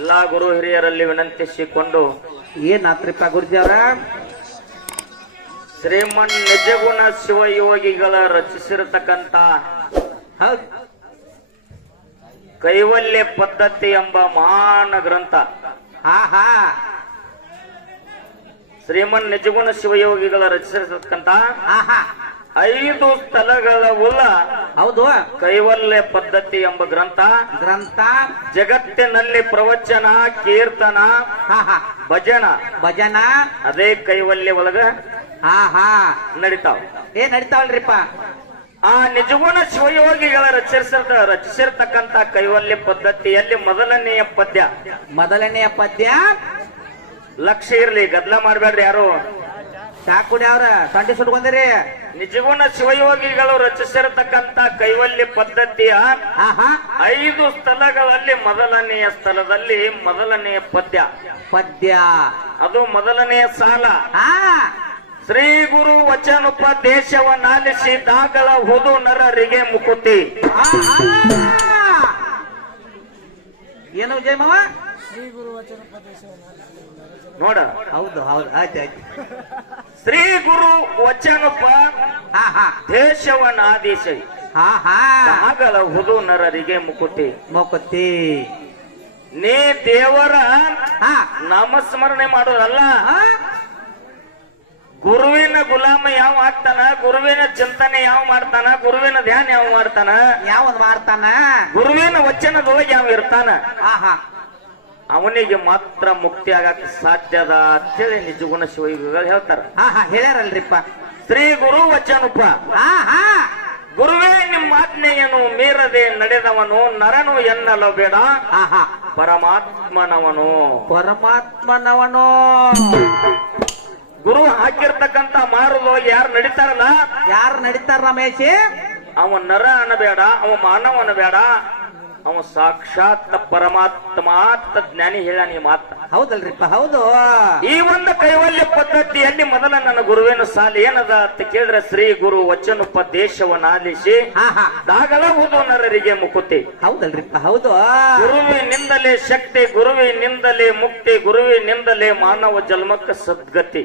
ಎಲ್ಲಾ ಗುರು ಹಿರಿಯರಲ್ಲಿ ವಿನಂತಿಸಿಕೊಂಡು ಏನಾತ್ರಿಪ್ಪ ಗುರುಜಿಯವರ ಶ್ರೀಮನ್ ನಿಜಗುಣ ಶಿವಯೋಗಿಗಳ ರಚಿಸಿರತಕ್ಕಂತ ಹೌದು ಕೈವಲ್ಯ ಪದ್ಧತಿ ಎಂಬ ಮಹಾನ್ ಗ್ರಂಥ. ಹಾ ಶ್ರೀಮನ್ ನಿಜಗುಣ ಶಿವಯೋಗಿಗಳ ರಚಿಸಿರತಕ್ಕಂತ 5 ಸ್ಥಳಗಳ ಉಳ್ಳ ಹೌದು ಕೈವಲ್ಯ ಪದ್ಧತಿ ಎಂಬ ಗ್ರಂಥ ಜಗತ್ತಿನಲ್ಲಿ ಪ್ರವಚನ, ಕೀರ್ತನ, ಭಜನ ಅದೇ ಕೈವಲ್ಯ ಒಳಗ ನಡೀತಾವ. ನಡೀತಾವಲ್ರಿಪ್ಪ. ಆ ನಿಜಗುಣ ಶಿವಯೋಗಿಗಳ ರಚಿಸಿರ್ತಕ್ಕಂತ ಕೈವಲ್ಯ ಪದ್ಧತಿಯಲ್ಲಿ ಮೊದಲನೆಯ ಪದ್ಯ ಲಕ್ಷ್ಯ ಇರ್ಲಿ, ಗದ್ದಲ ಮಾಡ್ಬೇಡ್ರಿ ಯಾರು. ಚಾಕುಡಿ ಅವ್ರ ತಂಡಿ ಸುಟ್ಕೊಂಡ್ರಿ. ನಿಜಗುಣ ಶಿವಯೋಗಿಗಳು ರಚಿಸಿರತಕ್ಕಂತ ಕೈವಲ್ಯ ಪದ್ಧತಿಯ 5 ಸ್ಥಳಗಳಲ್ಲಿ ಮೊದಲನೆಯ ಸ್ಥಳದಲ್ಲಿ ಮೊದಲನೆಯ ಪದ್ಯ ಅದು ಮೊದಲನೆಯ ಸಾಲ. ಶ್ರೀ ಗುರು ವಚನೋಪದೇಶವನ್ನಾಲಿಸಿ ದಾಗಳ ಹುದು ನರರಿಗೆ ಮುಕುತಿ. ಏನು ವಿಜಯ ಮಾವ? ನೋಡ, ಹೌದು ಹೌದು, ಆಯ್ತು. ಶ್ರೀ ಗುರು ವಚನೋಪದೇಶವನ್ನಾದೇಶ ದಾಗಳ ಹುದು ನರರಿಗೆ ಮುಕುತಿ. ನೀ ದೇವರ ನಾಮಸ್ಮರಣೆ ಮಾಡೋದಲ್ಲ, ಗುರುವಿನ ಗುಲಾಮ ಯಾವ ಆಗ್ತಾನ, ಗುರುವಿನ ಚಿಂತನೆ ಯಾವ ಮಾಡ್ತಾನ, ಗುರುವಿನ ಧ್ಯಾನ ಯಾವ ಮಾಡ್ತಾನ, ಗುರುವಿನ ವಚನದೊಳಗೆ ಯಾವ ಇರ್ತಾನ, ಅವನಿಗೆ ಮಾತ್ರ ಮುಕ್ತಿ ಆಗಕ್ಕೆ ಸಾಧ್ಯದ ಅಂತೇಳಿ ನಿಜಗುಣ ಶಿವಯೋಗಿಗಳು ಹೇಳ್ತಾರ. ಹೇಳ್ಯಾರಲ್ರಿಪ್ಪ. ಶ್ರೀ ಗುರು ವಚನೋಪ ಗುರುವೇ ನಿಮ್ಮ ಆಜ್ಞೆಯನ್ನು ಮೀರದೆ ನಡೆದವನು ನರನು ಎನ್ನಲು ಬೇಡ, ಪರಮಾತ್ಮನವನು. ಗುರು ಹಾಕಿರ್ತಕ್ಕಂತ ಮಾರುಲು ಯಾರು ನಡೀತಾರ ರಮೇಶ್, ಅವ ನರ ಅನ್ನಬೇಡ, ಅವ ಮಾನವ ಅನ್ನಬೇಡ, ಅವ ಸಾಕ್ಷಾತ್ ಪರಮಾತ್ಮ ಜ್ಞಾನಿ ಹೇಳ ನೀ ಮಾತ. ಹೌದಲ್ರಿಪ್ಪ, ಹೌದು. ಈ ಒಂದು ಕೈವಲ್ಯ ಪದ್ಧತಿಯಲ್ಲಿ ಮೊದಲ ನನ್ನ ಗುರುವಿನ ಸಾಲ ಏನದ ಅಂತ ಕೇಳಿದ್ರೆ, ಶ್ರೀ ಗುರು ವಚನೋಪದೇಶವನ್ನಾಲಿಸಿ ದಾಗಳ ಹುದು ನರರಿಗೆ ಮುಕುತಿ. ಹೌದಲ್ರಿಪ್ಪ, ಹೌದು. ಗುರುವಿನಿಂದಲೇ ಶಕ್ತಿ, ಗುರುವಿನಿಂದಲೇ ಮುಕ್ತಿ, ಗುರುವಿನಿಂದಲೇ ಮಾನವ ಜನ್ಮಕ್ಕೆ ಸದ್ಗತಿ.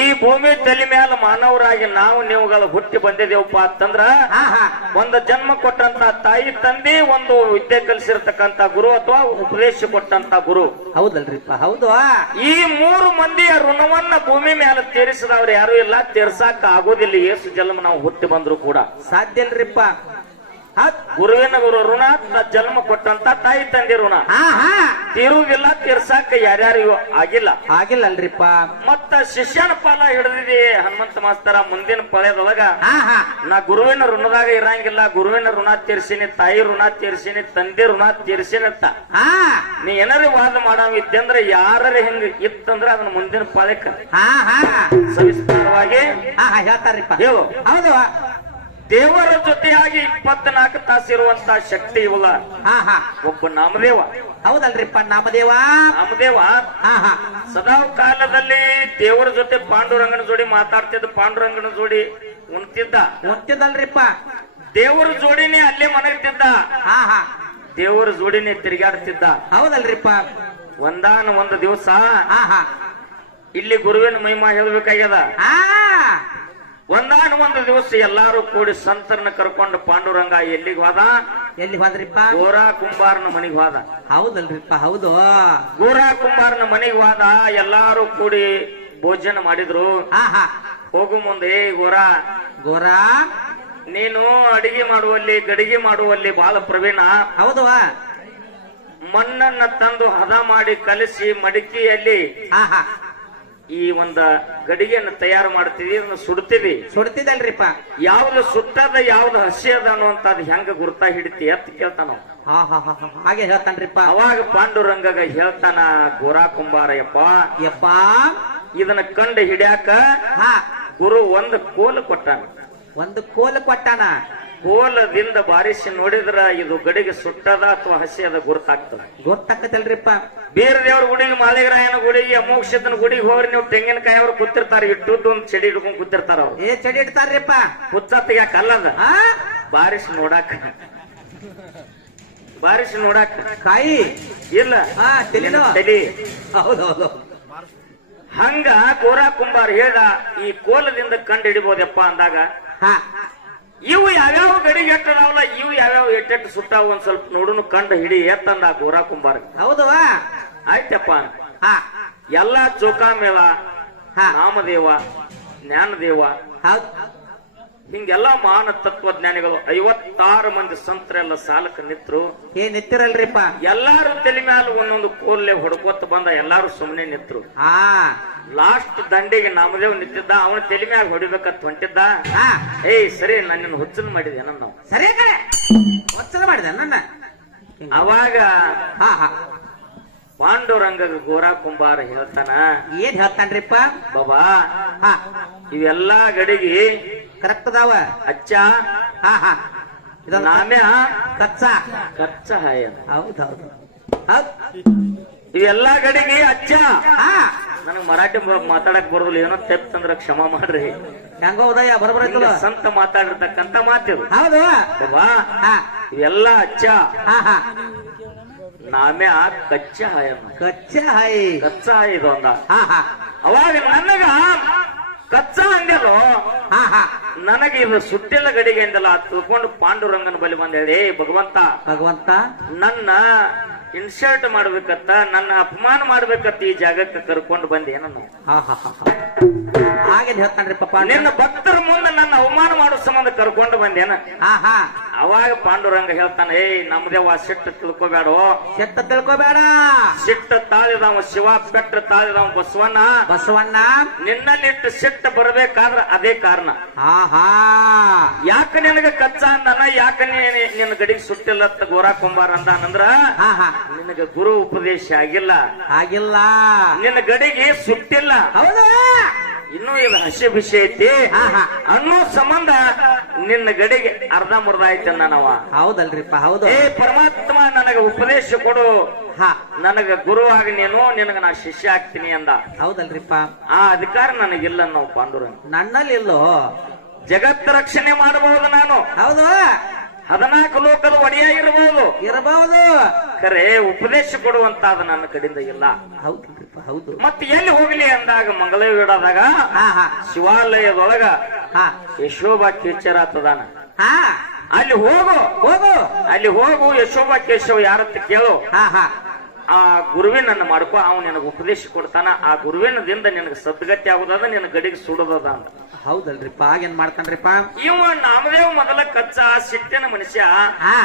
ಈ ಭೂಮಿ ತಲೆ ಮೇಲೆ ಮಾನವರಾಗಿ ನಾವು ನೀವುಗಳು ಹುಟ್ಟಿ ಬಂದಿದ್ದೇವಪ್ಪ ಅಂತಂದ್ರ, ಒಂದು ಜನ್ಮ ಕೊಟ್ಟಂತ ತಾಯಿ ತಂದೆ, ಒಂದು ವಿದ್ಯೆ ಕಲಿಸಿರ್ತಕ್ಕಂತ ಗುರು ಅಥವಾ ಉಪದೇಶ ಕೊಟ್ಟಂತ ಗುರು. ಹೌದಲ್ರಿಪ್ಪ, ಹೌದು. ಈ 3 ಮಂದಿಯ ಋಣವನ್ನ ಭೂಮಿ ಮೇಲೆ ತೀರಿಸಿದವ್ರು ಯಾರು ಇಲ್ಲ, ತೀರ್ಸಾಕ ಆಗೋದಿಲ್ಲ. ಏಸು ಜನ್ಮ ನಾವು ಹುಟ್ಟಿ ಬಂದ್ರು ಕೂಡ ಸಾಧ್ಯ ಇಲ್ರಿಪ್ಪ. ಗುರುವಿನ ಋಣ, ಜನ್ಮ ಕೊಟ್ಟಂತ ತಾಯಿ ತಂದೆ ಋಣ ತೀರುವುದಿಲ್ಲ, ತೀರ್ಸಾಕ ಯಾರ್ಯಾರಿಗೂ ಆಗಿಲ್ಲ ಅಲ್ರಿಪ್ಪ. ಮತ್ತ ಶಿಷ್ಯನ ಪಾಲ ಹಿಡಿದಿದೆ ಹನುಮಂತ ಮಾಸ್ತರ. ಮುಂದಿನ ಪಳೆದೊಳಗ ನಾ ಗುರುವಿನ ಋಣದಾಗ ಇರಂಗಿಲ್ಲ, ಗುರುವಿನ ಋಣ ತೀರ್ಸಿನಿ, ತಾಯಿ ಋಣ ತೀರ್ಸಿನಿ, ತಂದೆ ಋಣ ತೀರ್ಸಿನಿ ಅಂತ ನೀ ಏನಾರ ವಾದ ಮಾಡವ ಇದ್ದಂದ್ರ, ಯಾರ ಹಿಂಗ ಇತ್ತಂದ್ರ ಅದನ್ನ ಮುಂದಿನ ಪಾಳಕ್ಕ ಸವಿಸ್ತಾರವಾಗಿ ಹೇಳ್ತಾರಿಪ್ಪ. ಹೇಳು. ಹೌದು. ದೇವರ ಜೊತೆಯಾಗಿ 24 ತಾಸು ಇರುವಂತ ಶಕ್ತಿ ಇವಳ ಒಬ್ಬ ನಾಮದೇವ. ಹೌದಲ್ರಿಪ್ಪ, ನಾಮದೇವ ಸದಾ ಕಾಲದಲ್ಲಿ ದೇವರ ಜೊತೆ ಪಾಂಡುರಂಗನ ಜೋಡಿ ಮಾತಾಡ್ತಿದ್ದ, ಪಾಂಡುರಂಗನ ಜೋಡಿ ಉಣ್ತಿದ್ದಲ್ರಿಪ್ಪ. ದೇವರ ಜೋಡಿನೇ ಅಲ್ಲೇ ಮನಗ್ತಿದ್ದ, ದೇವರ ಜೋಡಿನೇ ತಿರುಗಾಡ್ತಿದ್ದ. ಹೌದಲ್ರಿಪ್ಪ. ಒಂದು ದಿವಸ ಇಲ್ಲಿ ಗುರುವಿನ ಮಹಿಮಾ ಹೇಳ್ಬೇಕಾಗ್ಯದ. ಒಂದು ದಿವಸ ಎಲ್ಲಾರು ಕೂಡಿ ಸಂತರನ್ನ ಕರ್ಕೊಂಡು ಪಾಂಡುರಂಗ ಎಲ್ಲಿಗೆ ಹೋದ್ರಿಪ್ಪ? ಗೋರಾ ಕುಂಬಾರನ ಮನೆಗೆ ಹೋದ. ಹೌದಲ್ರಿಪ್ಪ, ಹೌದು. ಗೋರಾ ಕುಂಬಾರನ ಮನೆಗೆ ಹೋದ. ಎಲ್ಲಾರು ಕೂಡಿ ಭೋಜನ ಮಾಡಿದ್ರು. ಹೋಗು ಮುಂದೆ, ಗೋರಾ ನೀನು ಅಡಿಗೆ ಮಾಡುವಲ್ಲಿ, ಗಡಿಗೆ ಮಾಡುವಲ್ಲಿ ಬಹಳ ಪ್ರವೀಣ. ಹೌದು. ಮಣ್ಣನ್ನ ತಂದು ಹದ ಮಾಡಿ ಕಲಸಿ ಮಡಿಕೆಯಲ್ಲಿ ಈ ಒಂದು ಗಡಿಗೆಯನ್ನು ತಯಾರು ಮಾಡ್ತೀವಿ, ಅದನ್ನ ಸುಡ್ತಿದಲ್ರಿಪ್ಪ. ಯಾವ್ದು ಸುಟ್ಟದ ಯಾವ್ದು ಹಸಿ ಅದ ಅನ್ನುವಂತದ್ ಹೆಂಗ ಗುರ್ತಾ ಹಿಡಿತಿ ಅಂತ ಕೇಳ್ತಾನ. ಹಾಗೆ ಹೇಳ್ತಾನ್ರಿಪ್ಪ. ಅವಾಗ ಪಾಂಡುರಂಗಗ ಹೇಳ್ತಾನ, ಗೋರಾ ಕುಂಬಾರ ಯಪ್ಪ ಇದನ್ನ ಕಂಡು ಹಿಡ್ಯಾಕ ಗುರು ಒಂದು ಕೋಲು ಕೊಟ್ಟಾನ. ಕೋಲದಿಂದ ಬಾರಿಸಿ ನೋಡಿದ್ರ ಇದು ಗಡಿಗೆ ಸುಟ್ಟದ ಅಥವಾ ಹಸಿ ಅದ ಗೊತ್ತಾಗ್ತದಲ್ರಿಪ್ಪ. ಬೇರೆ ದೇವ್ರ ಗುಡಿಗೆ, ಮಾಲಿಗರಾಯನ ಗುಡಿಗೆ, ಅಮೋಕ್ಷದನ ಗುಡಿಗೆ ಹೋಗ್ರಿ ನೀವು, ತೆಂಗಿನಕಾಯಿ ಅವ್ರು ಕೂತಿರ್ತಾರ, ಇಟ್ಟುದ್ದು ಒಂದು ಚಡಿ ಹಿಡ್ಕೊಂಡ್ ಕೂತಿರ್ತಾರ. ಅವ್ರು ಚಡಿ ಇಡ್ತಾರ್ರಿಪ್ಪ. ಹುಚ್ಚ ತೆಗ್ಯಾಕ ಅಲ್ಲದ, ಬಾರಿಸಿ ನೋಡಾಕ. ಬಾರಿಸಿ ನೋಡಾಕ ಕಾಯಿ ಇಲ್ಲ ಹಾ ತಲೆನೋ ತಲಿ ಹೌದೌದು ಹಂಗ ಗೋರಾ ಕುಂಬಾರ ಹೇಳ್ದ ಈ ಕೋಲದಿಂದ ಕಂಡು ಹಿಡಿಬೋದಪ್ಪ ಅಂದಾಗ ಹಾ ಇವು ಯಾವ್ಯಾವ ಗಡಿಗೆ ಎಟ್ಟದಾವಲ್ಲ ಇವು ಯಾವ್ಯಾವ ಎಟ್ಟೆಟ್ಟು ಸುಟ್ಟಾವ ಒಂದ್ ಸ್ವಲ್ಪ ನೋಡುನು ಕಂಡು ಹಿಡಿ ಎತ್ತಂದ ಗೋರಾ ಕುಂಬಾರ ಹೌದವಾ ಆಯ್ತಪ್ಪ ಹಾ ಎಲ್ಲಾ ಚೌಕಾಮೇಳ ಹಾ ನಾಮದೇವ ಜ್ಞಾನದೇವ ಹೌದ್ ಹಿಂಗೆಲ್ಲಾ ಮಹಾನ್ ತತ್ವಜ್ಞಾನಿಗಳು 56 ಮಂದಿ ಸಂತರೆಲ್ಲ ಸಾಲಕ್ಕೆ ನಿತ್ರು ಏನ್ ನಿತ್ತಿರಲ್ರಿಪ್ಪ ಎಲ್ಲಾರು ತಲೆ ಮ್ಯಾಲ ಒಂದೊಂದು ಕೋಲ್ಲೆ ಹೊಡ್ಕೋತ ಬಂದ ಎಲ್ಲಾರು ಸುಮ್ಮನೆ ನಿತ್ರು ಹಾ ಲಾಸ್ಟ್ ದಂಡಿಗೆ ನಾಮದೇವ್ ನಿಂತಿದ್ದ ಅವನ ತಲೆ ಮ್ಯಾಗ ಹೊಡಿಬೇಕಂತ ಹೊಂಟಿದ್ದ ಹಾ ಏಯ್ ಸರಿ ನನ್ನನ್ನು ಹುಚ್ಚನ್ ಮಾಡಿದೆ ನಾವು ಸರಿ ಕಡೆ ಒತ್ತಡ ಮಾಡಿದೆ ನನ್ನ ಅವಾಗ ಹಾ ಹಾ ಪಾಂಡುರಂಗ ಗೋರಾ ಕುಂಬಾರ ಹೇಳ್ತಾನ ಏನ್ ಹೇಳ್ತಾನ್ರಿಪ್ಪ ಬಾಬಾ ಹಾ ಇವೆಲ್ಲಾ ಗಡಿಗೆ ಕರೆಕ್ಟ್ ಅದಾವ ಅಚ್ಚ ಹಾ ಹಾ ಇದೊಂದು ನಾಮ್ಯ ಕಚ್ಚಾ ಕಚ್ಚ ಹಾಯ ಹೌದೌದು ಹೌದ್ ಇವೆಲ್ಲಾ ಗಡಿಗೆ ಅಚ್ಚ ಹಾ ನನಗ್ ಮರಾಠಿ ಮಾತಾಡಕ್ ಬರೋದಿಲ್ಲ ಏನೋ ತೆಪ್ಪಂದ್ರ ಕ್ಷಮ ಮಾಡ್ರಿ ಹೆಂಗೋ ಉದಯ ಬರೋಬರ ಹಿಂಗ ಸಂತ ಮಾತಾಡಿರ್ತಕ್ಕಂತ ಮಾತಿದು ಹೌದು ಬಾಬಾ ಹಾ ಇವೆಲ್ಲಾ ಅಚ್ಚ ಹಾ ಹಾ ನಾಮ್ಯ ಕಚ್ಚ ಹಾಯ ಕಚ್ಚಾ ಹಾಯಿ ಕಚ್ಚ ಹಾಯ ಇದು ಅಂದ ಹಾ ಹಾ ಅವಾಗ ನನಗ ಕಚ್ಚ ಅಂದ್ಯಲ್ಲೋ ಹಾ ಹಾ ನನಗೆ ಇದು ಸುಟ್ಟಿಲ್ಲ ಗಡಿಗೆ ಅಂದಲ್ಲ ತಿಳ್ಕೊಂಡು ಪಾಂಡುರಂಗನ ಬಳಿ ಬಂದ ಹೇಳಿ ಭಗವಂತ ಭಗವಂತ ನನ್ನ ಇನ್ಸಲ್ಟ್ ಮಾಡ್ಬೇಕತ್ತ ನನ್ನ ಅಪಮಾನ ಮಾಡ್ಬೇಕತ್ತ ಈ ಜಾಗಕ್ಕೆ ಕರ್ಕೊಂಡು ಬಂದೆ ನಾನು ಹಾ ಹಾ ಹಾ ಹಾಗೆ ಹೇಳ್ತಾನ್ರಿಪ್ಪ ನಿನ್ನ ಭಕ್ತರ ಮುಂದೆ ನನ್ನ ಅವಮಾನ ಮಾಡೋ ಸಂಬಂಧ ಕರ್ಕೊಂಡು ಬಂದೇನ ಹಾ ಹಾ ಅವಾಗ ಪಾಂಡುರಂಗ ಹೇಳ್ತಾನೆ ಏಯ್ ನಮ್ದೇವ ಸಿಟ್ಟು ತಿಳ್ಕೊಬೇಡೋ ಕೆಟ್ಟ ತಿಳ್ಕೊಬೇಡ ಸಿಟ್ಟು ತಾಳಿದವ ಶಿವ ಪೆಟ್ಟ ತಾಳಿದವ ಬಸವಣ್ಣ ಬಸವಣ್ಣ ನಿನ್ನಲ್ಲಿಟ್ಟು ಸಿಟ್ಟು ಬರ್ಬೇಕಾದ್ರ ಅದೇ ಕಾರಣ ಹಾ ಹಾ ಯಾಕ ನಿನಗ ಕಚ್ಚ ಅಂದಾನ ಯಾಕ ನಿನ್ನ ಗಡಿಗೆ ಸುಟ್ಟಿಲ್ಲತ್ತ ಗೋರಾ ಕುಂಬಾರ ಅಂದಾನಂದ್ರ ಹಾ ಹಾ ನಿನಗ ಗುರು ಉಪದೇಶ ಆಗಿಲ್ಲ ಆಗಿಲ್ಲ ನಿನ್ನ ಗಡಿಗೆ ಸುಟ್ಟಿಲ್ಲ ಹೌದು ಇನ್ನೂ ಇದು ಹಸಿ ಬಿಸಿ ಐತಿ ಹಾ ಹಾ ಅನ್ನೋ ಸಂಬಂಧ ನಿನ್ನ ಗಡಿಗೆ ಅರ್ಧ ಮುರ್ಧ ಐತೆ ನಾನವ ಹೌದಲ್ರಿಪ್ಪ ಹೌದು ಏ ಪರಮಾತ್ಮ ನನಗ ಉಪದೇಶ ಕೊಡು ಹಾ ನನಗ ಗುರು ಆಗಿ ನೀನು ನಿನಗ ನಾ ಶಿಷ್ಯ ಆಗ್ತೀನಿ ಅಂದ ಹೌದಲ್ರಿಪ್ಪ ಆ ಅಧಿಕಾರ ನನಗಿಲ್ಲ ನಾವು ಪಾಂಡುರಂಗ ನನ್ನಲ್ಲಿ ಇಲ್ಲೋ ಜಗತ್ತ ರಕ್ಷಣೆ ಮಾಡಬಹುದು ನಾನು ಹೌದು 14 ಲೋಕದ ಒಡೆಯಾಗಿರಬಹುದು ಇರಬಹುದು ಖರೆ ಉಪದೇಶ ಕೊಡುವಂತಾದ ನನ್ನ ಕಡೆಯಿಂದ ಇಲ್ಲ ಹೌದಲ್ರಿಪ್ಪ ಹೌದು ಮತ್ತೆ ಎಲ್ಲಿ ಹೋಗ್ಲಿ ಅಂದಾಗ ಮಂಗಳವೀಡಾದಾಗ ಹಾ ಹಾ ಶಿವಾಲಯದೊಳಗ ಹಾ ಯಶೋಬಾ ಕೇಚರ ಆತದಾನ ಹಾ ಅಲ್ಲಿ ಹೋಗು ಹೋಗು ಅಲ್ಲಿ ಹೋಗು ಯಶೋಬಾ ಕೇಶವ ಯಾರತ್ತ ಕೇಳು ಹಾ ಹಾ ಆ ಗುರುವಿನನ್ನ ಮಾಡ್ಕೋ ಅವ್ ನಿನಗ ಉಪದೇಶ ಕೊಡ್ತಾನ ಆ ಗುರುವಿನದಿಂದ ನಿನಗ ಸದ್ಗತಿ ಆಗುದದ ನಿನ್ನ ಗಡಿಗೆ ಸುಡೋದದ ಅಂತ ಹೌದಲ್ರಿಪ್ಪ ಆಗೇನ್ ಮಾಡ್ತಾನ್ರಿಪ್ಪ ಇವ ನಾಮದೇವ್ ಮೊದಲ ಕಚ್ಚ ಸಿಟ್ಟಿನ ಮನುಷ್ಯ ಹಾ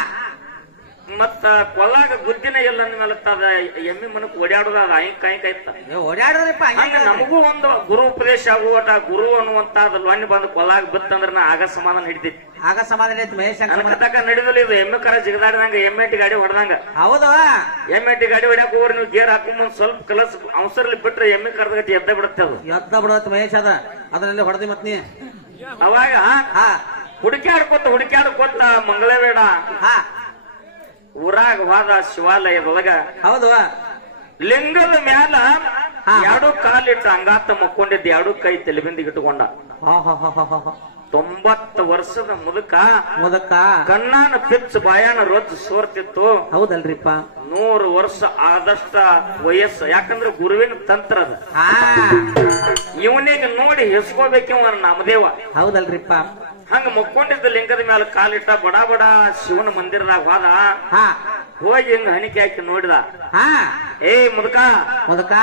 ಮತ್ತ ಕೊಲ್ಲಾಗ ಗುದ್ದಿನ ಎಲ್ಲ ಅಂದ್ಮೇಲತ್ತದ ಎಮ್ಮಿ ಮನಕ್ ಓಡಾಡುದ ಅದ ಕಾಯಿ ಕಾಯ್ತ ಓಡಾಡೋದ್ರಿಪ್ಪ ಹಂಗ ನಮಗೂ ಒಂದು ಗುರು ಉಪದೇಶ ಆಗುವಟ ಗುರು ಅನ್ನುವಂತಾದ ಲೊನ್ನಿ ಬಂದು ಕೊಲ್ಲಾಗ ಬಿತ್ತಂದ್ರ ನಾ ಆಗ ಸಮಾಧಾನ ಹಿಡಿತೈತಿ ಆಗ ಸಮಾಧಾನ ಐತಿ ಮಹೇಶ್ ತಕ್ಕ ನಡಿದಲ್ಲ ಇದು ಎಮ್ಮೆ ಕರ ಜಿಗದಾಡಿದಂಗ ಎಮ್ಮೆಟಿ ಗಾಡಿ ಹೊಡೆದಂಗ ಹೌದವಾ ಎಮ್ಮೆಟಿ ಗಾಡಿ ಹೊಡ್ಯಾಕ ಹೋಗ್ರಿ ನೀವು ಗೇರ್ ಹಾಕೊಂಡ್ ಸ್ವಲ್ಪ ಕಲಸ್ ಅವಸರಲ್ಲಿ ಬಿಟ್ರೆ ಎಮ್ಮೆ ಕರ್ದಗತಿ ಎದ್ದ ಬಿಡುತ್ತೆ ಅದು ಎದ್ದ ಬಿಡತ್ ಮಹೇಶ್ ಅದ ಅದರಲ್ಲಿ ಹೊಡೆದಿ ಮತ್ ನೀ ಅವಾಗ ಹಾ ಹುಡುಕ್ಯಾಡ್ಕೊತ ಮಂಗಳವೇಡ ಹಾ ಊರಾಗ ಹೋದ ಶಿವಾಲಯದೊಳಗ ಹೌದು ಲಿಂಗದ ಮ್ಯಾಲ ಎರಡು ಕಾಲಿಟ್ಟು ಅಂಗಾತ ಮಕ್ಕೊಂಡಿದ್ದ ಎರಡು ಕೈ ತಲೆಬಿಂದಿಗೆ ಇಟ್ಟುಕೊಂಡ 90 ವರ್ಷದ ಮುದಕ ಕಣ್ಣಾನ ಪಿಚ್ಚ ಬಾಯಾನ ರೊಚ್ಚ ಸೋರ್ತಿತ್ತು ಹೌದಲ್ರಿಪ್ಪ 100 ವರ್ಷ ಆದಷ್ಟ ವಯಸ್ಸು ಯಾಕಂದ್ರೆ ಗುರುವಿನ ತಂತ್ರ ಅದ ಇವನಿಗೆ ನೋಡಿ ಹೆಸ್ಕೋಬೇಕಿವ ನಾಮದೇವ ಹೌದಲ್ರಿಪ್ಪ ಹಂಗ ಮಕ್ಕೊಂಡಿದ್ದ ಲಿಂಗದ ಮೇಲೆ ಕಾಲಿಟ್ಟ ಬಡ ಬಡ ಶಿವನ ಮಂದಿರದಾಗ ಹೋದ ಹೋಗಿ ಹಿಂಗ ಹಣಿಕೆ ಹಾಕಿ ನೋಡಿದ ಏ ಮುದಕ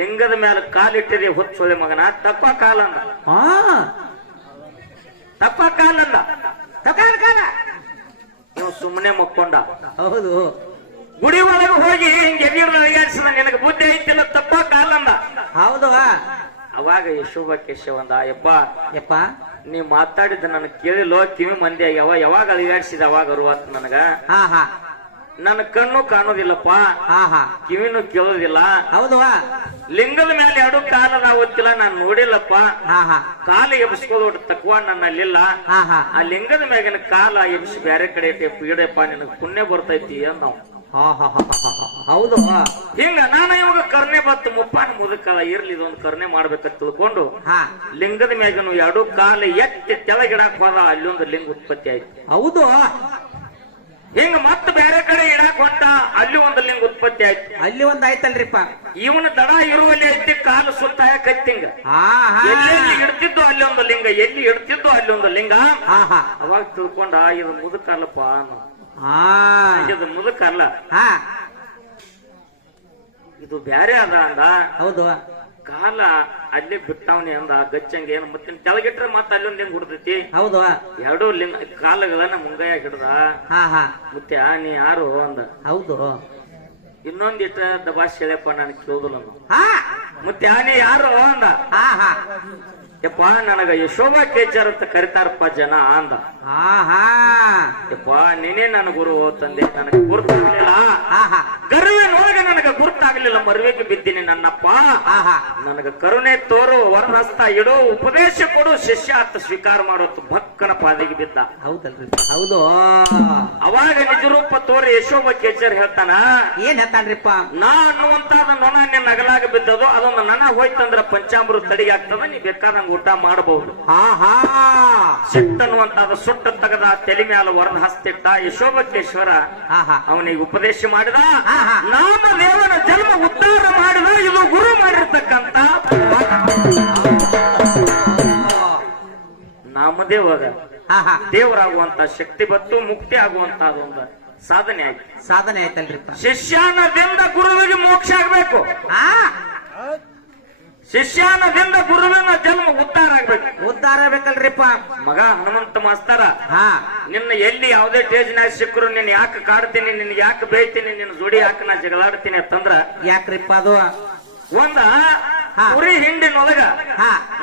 ಲಿಂಗದ ಮೇಲೆ ಕಾಲಿಟ್ಟಿದೆ ಹುಚ್ಚೊಳಿ ಮಗನ ತಪ್ಪ ಕಾಲ ಅಂದ ತಪ್ಪ ಕಾಲಂದ ಕಾಲ ನೀವು ಸುಮ್ಮನೆ ಮಕ್ಕೊಂಡ ಹೌದು ಗುಡಿ ಒಳಗೆ ಹೋಗಿ ಹಿಂಗೆ ಎದಿರ್ಸಿದ ನಿನಗೆ ಬುದ್ಧಿ ಐತಿಲ್ಲ ತಪ್ಪ ಕಾಲಂದ ಹೌದು ಅವಾಗ ಯಶೋಬ ಕೇಶವ ಅಂದ ಯಪ್ಪ ನೀ ಮಾತಾಡಿದ ನನ್ ಕೇಳಿಲ್ಲೋ ಕಿವಿ ಮಂದಿ ಯಾವಾಗ ಅಳಿಗಾಡ್ಸಿದ ಅವಾಗ ಅರುವತ್ ನನಗ ನನ್ನ ಕಣ್ಣು ಕಾಣೋದಿಲ್ಲಪ್ಪ ಕಿವಿನೂ ಕೇಳೋದಿಲ್ಲ ಹೌದು ಲಿಂಗದ ಮೇಲೆ ಎರಡು ಕಾಲದ ಗೊತ್ತಿಲ್ಲ ನಾನ್ ನೋಡಿಲ್ಲಪ್ಪ ಕಾಲ ಎಬ್ಸ್ಕೋದು ತಕ್ವ ನನ್ನಲ್ಲಿಲ್ಲ ಆ ಲಿಂಗದ ಮ್ಯಾಗಿನ ಕಾಲ ಎಬ್ಸಿ ಬೇರೆ ಕಡೆ ಪೀಡಪ್ಪ ನಿನಗ್ ಪುಣ್ಯ ಬರ್ತೈತಿ ನಾವು ಹೌದು ಹಿಂಗ ನಾನು ಇವಾಗ ಕರ್ನೆ ಬತ್ತು ಮುಪ್ಪಾನ ಮುದಕಲ್ಲ ಇರ್ಲಿ ಇದೊಂದು ಕರ್ನೆ ಮಾಡ್ಬೇಕಂತ ತಿಳ್ಕೊಂಡು ಲಿಂಗದ ಮ್ಯಾಗನು ಎರಡು ಕಾಲ ಎತ್ತಿ ತೆಳಗಿಡಕ್ ಹೋದ ಅಲ್ಲಿ ಒಂದು ಲಿಂಗ ಉತ್ಪತ್ತಿ ಆಯ್ತು ಹೌದು ಹಿಂಗ ಮತ್ತ ಬೇರೆ ಕಡೆ ಇಡಾಕ್ ಹೊಂಟ ಅಲ್ಲಿ ಒಂದು ಲಿಂಗ ಉತ್ಪತ್ತಿ ಆಯ್ತು. ಅಲ್ಲಿ ಒಂದ್ ಆಯ್ತಲ್ರಿಪ್ಪ. ಇವನ ದಡ ಇರುವಲ್ಲಿ ಐತಿ, ಕಾಲು ಸುತ್ತಾಯ ಕತ್ತಿಂಗ ಎಲ್ಲಿ ಇಡ್ತಿದ್ದು ಅಲ್ಲಿ ಒಂದು ಲಿಂಗ, ಎಲ್ಲಿ ಇಡ್ತಿದ್ದು ಅಲ್ಲಿ ಒಂದು ಲಿಂಗ. ಅವಾಗ ತಿಳ್ಕೊಂಡ ಇದು ಮುದುಕಲ್ಲಪ್ಪ, ಇದು ಮುದುಕಲ್ಲ, ಇದು ಬ್ಯಾರೆ ಅದ ಅಂದ. ಹೌದು, ಕಾಲ ಅಲ್ಲಿ ಬಿಟ್ಟವನಿ ಅಂದ ಗಚ್ಚಂಗ ಏನು ಮತ್ತೆ ತೆಳಗಿಟ್ರೆ ಮತ್ತೆ ಅಲ್ಲೊಂದ್ ಲಿಂಗ ಹುಡ್ತೈತಿ. ಹೌದು, ಎರಡು ಲಿಂಗ ಕಾಲಗಳನ್ನ ಮುಂಗಾಯ ಹಿಡ್ದ. ಮತ್ತೆ ನೀ ಯಾರು ಅಂದ. ಹೌದು, ಇನ್ನೊಂದಿಟ್ಟ ದಬಾಶ್ ಹೇಳಪ್ಪ ನನಗೆ ಕೇಳುದಿಲ್ಲ. ಮತ್ತೆ ನೀ ಯಾರು ಅಂದ. ಯಪ್ಪ ನನಗ ಯಶೋಭಾ ಕೇಚರ್ ಅಂತ ಕರಿತಾರಪ್ಪ ಜನ ಅಂದ. ಯಪ್ಪ ನೀನೇ ನನ್ನ ಗುರು ತಂದೆ, ನನಗೆ ಗುರುತಾಗ್ಲಿಲ್ಲ, ಗರುವಿನೊಳಗೆ ನನಗ ಗುರುತಾಗ್ಲಿಲ್ಲ, ಮರುವೆಗೆ ಬಿದ್ದೀನಿ ನನ್ನಪ್ಪ. ನನಗ ಕರುಣೆ ತೋರು, ವರಹಸ್ತ ಇಡೋ, ಉಪದೇಶ ಕೊಡು, ಶಿಷ್ಯ ಅಂತ ಸ್ವೀಕಾರ ಮಾಡೋದು ಭಕ್ಕನ ಪಾದಿಗೆ ಬಿದ್ದ. ಹೌದಲ್ರಿ, ಹೌದು. ಅವಾಗ ನಿಜ ರೂಪ ತೋರಿ ಯಶೋಭಾ ಕೇಚರ್ ಹೇಳ್ತಾನ. ಏನ್ ಹೇಳ್ತಾನ್ರಿಪ್ಪ? ನಾ ಅನ್ನುವಂತಾದ ನೊಣ ನಿನ್ನ ನಗಲಾಗ ಬಿದ್ದದು, ಅದೊಂದು ನನ ಹೋಯ್ತಂದ್ರ ಪಂಚಾಮೃತ ತಡಿಗೆ ಆಗ್ತದ, ನೀ ಬೇಕಾದಂಗ ಊಟ ಮಾಡಬಹುದು. ಸಿಟ್ಟನ್ನುವಂತಾದ ಸುಟ್ಟ ತಗದ ತಲೆ ಮ್ಯಾಲ ವರನ ಹಸ್ತಿಟ್ಟ ಯಶೋಭಕೇಶ್ವರ ಅವನಿಗೆ ಉಪದೇಶ ಮಾಡಿದ. ನಾಮದೇವನ ಜನ್ಮ ಉದ್ಧಾರ ಮಾಡಿದ, ಇದು ಗುರು ಮಾಡಿರ್ತಕ್ಕಂತ ನಾಮದೇವಗ ದೇವರಾಗುವಂತ ಶಕ್ತಿ ಬತ್ತು, ಮುಕ್ತಿ ಆಗುವಂತ ಒಂದು ಸಾಧನೆ ಆಯ್ತು. ಸಾಧನೆ ಆಯ್ತಲ್ರಿ. ಶಿಷ್ಯಾನದಿಂದ ಗುರುವಿಗೆ ಮೋಕ್ಷ ಆಗ್ಬೇಕು, ಶಿಷ್ಯಾನದಿಂದ ಗುರುವಿನ ಜನ್ಮ ಉದ್ಧಾರ ಆಗ್ಬೇಕು. ಉದ್ಧಾರ ಆಗ್ಬೇಕಲ್ರಿಪ್ಪ. ಮಗ ಹನುಮಂತ ಮಾಸ್ತರ, ನಿನ್ನ ಎಲ್ಲಿ ಯಾವುದೇ ಸ್ಟೇಜ್ನಾಗ ಸಿಕ್ಕರು ನಿನ್ ಯಾಕೆ ಕಾಡ್ತೀನಿ, ನಿನ್ ಯಾಕೆ ಬೇಯ್ತೀನಿ, ನಿನ್ನ ಜೋಡಿ ಯಾಕೆ ನಾ ಜಗಳಾಡ್ತೀನಿ ಅಂತಂದ್ರ ಯಾಕ್ರಿಪ್ಪ ಅದು? ಒಂದ ಕುರಿ ಹಿಂಡಿನೊಳಗ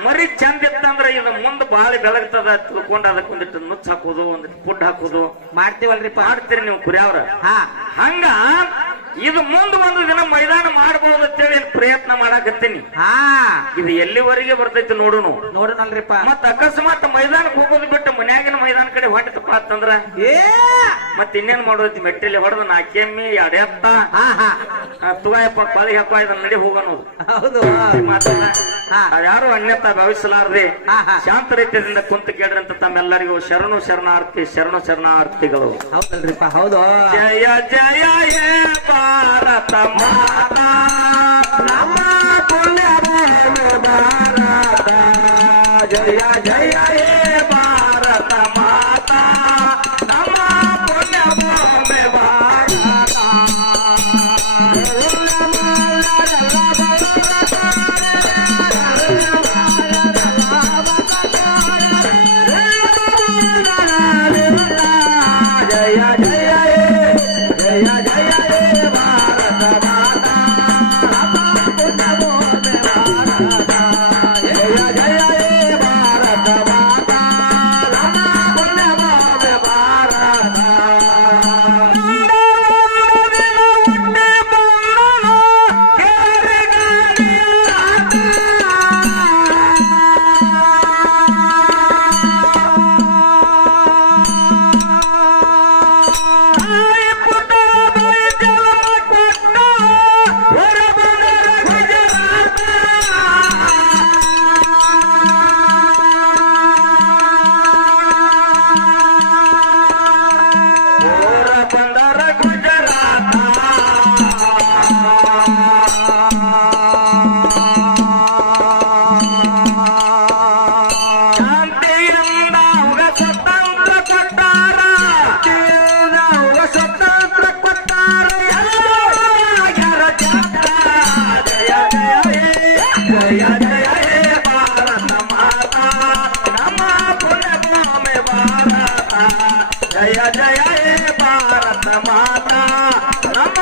ಮರಿ ಚಂದ ಇತ್ತಂದ್ರ ಇದು ಮುಂದ್ ಬಾಳಿ ಬೆಳಗ್ತದ ತಿಳ್ಕೊಂಡ್ ಅದಕ್ಕೊಂದಿಟ್ಟು ನುಚ್ಚ ಹಾಕೋದು, ಒಂದಿಟ್ಟು ಫುಡ್ ಹಾಕೋದು ಮಾಡ್ತೀವಲ್ರಿಪ್ಪ. ಮಾಡ್ತೀರಿ ನೀವು ಕುರಿಯವ್ರ. ಹಂಗ ಇದು ಮುಂದ್ ಒಂದು ದಿನ ಮೈದಾನ ಮಾಡಬಹುದು ಅಂತೇಳಿ ಪ್ರಯತ್ನ ಮಾಡಾಕತ್ತೀನಿ. ಇದು ಎಲ್ಲಿವರೆಗೆ ಬರ್ತೈತಿ ನೋಡುನು ನೋಡೋಣಲ್ರಿಪ್ಪ. ಮತ್ತ ಅಕಸ್ಮಾತ್ ಮೈದಾನಕ್ಕೆ ಹೋಗೋದು ಬಿಟ್ಟು ಮನ್ಯಾಗಿನ ಮೈದಾನ ಕಡೆ ಹೊಂಟತಪ್ಪ ಅಂತಂದ್ರ ಮತ್ ಇನ್ನೇನ್ ಮಾಡೋದೈತಿ, ಮೆಟ್ಟಲಿ ಹೊಡೆದು ನಾಕೆಮ್ಮಿ ಎಡೆತ್ತ ತುಗಾಯಪ್ಪ ಪಾಳಿ ಹಪ್ಪ ಇದನ್ನ ನಡಿ ಹೋಗೋಣದು. ಯಾರು ಅನ್ಯತಾ ಭಾವಿಸಲಾರದೆ ಶಾಂತ ರೀತಿಯಿಂದ ಕುಂತು ಕೇಳ್ರಿ ಅಂತ ತಮ್ಮೆಲ್ಲರಿಗೂ ಶರಣು ಶರಣಾರ್ಥಿ, ಶರಣು ಶರಣಾರ್ಥಿಗಳು. ಹೌದಲ್ರಿಪ್ಪ, ಹೌದು. ಜಯ ಜಯ ಹೇ ಭಾರತ ಮಾತಾ, ನಮ್ಮ ಪುಣ್ಯ ಭಾರತ. ಜಯ ಜಯ ಹೇ ಭಾರತ ಮಾತಾ, ನಮ್ಮ ಪುಣ್ಯ ಭೂಮಿ ಭಾರತ. ಜಯ ಜಯ ಹೇ ಭಾರತ ಮಾತಾ, ನಮ್ಮ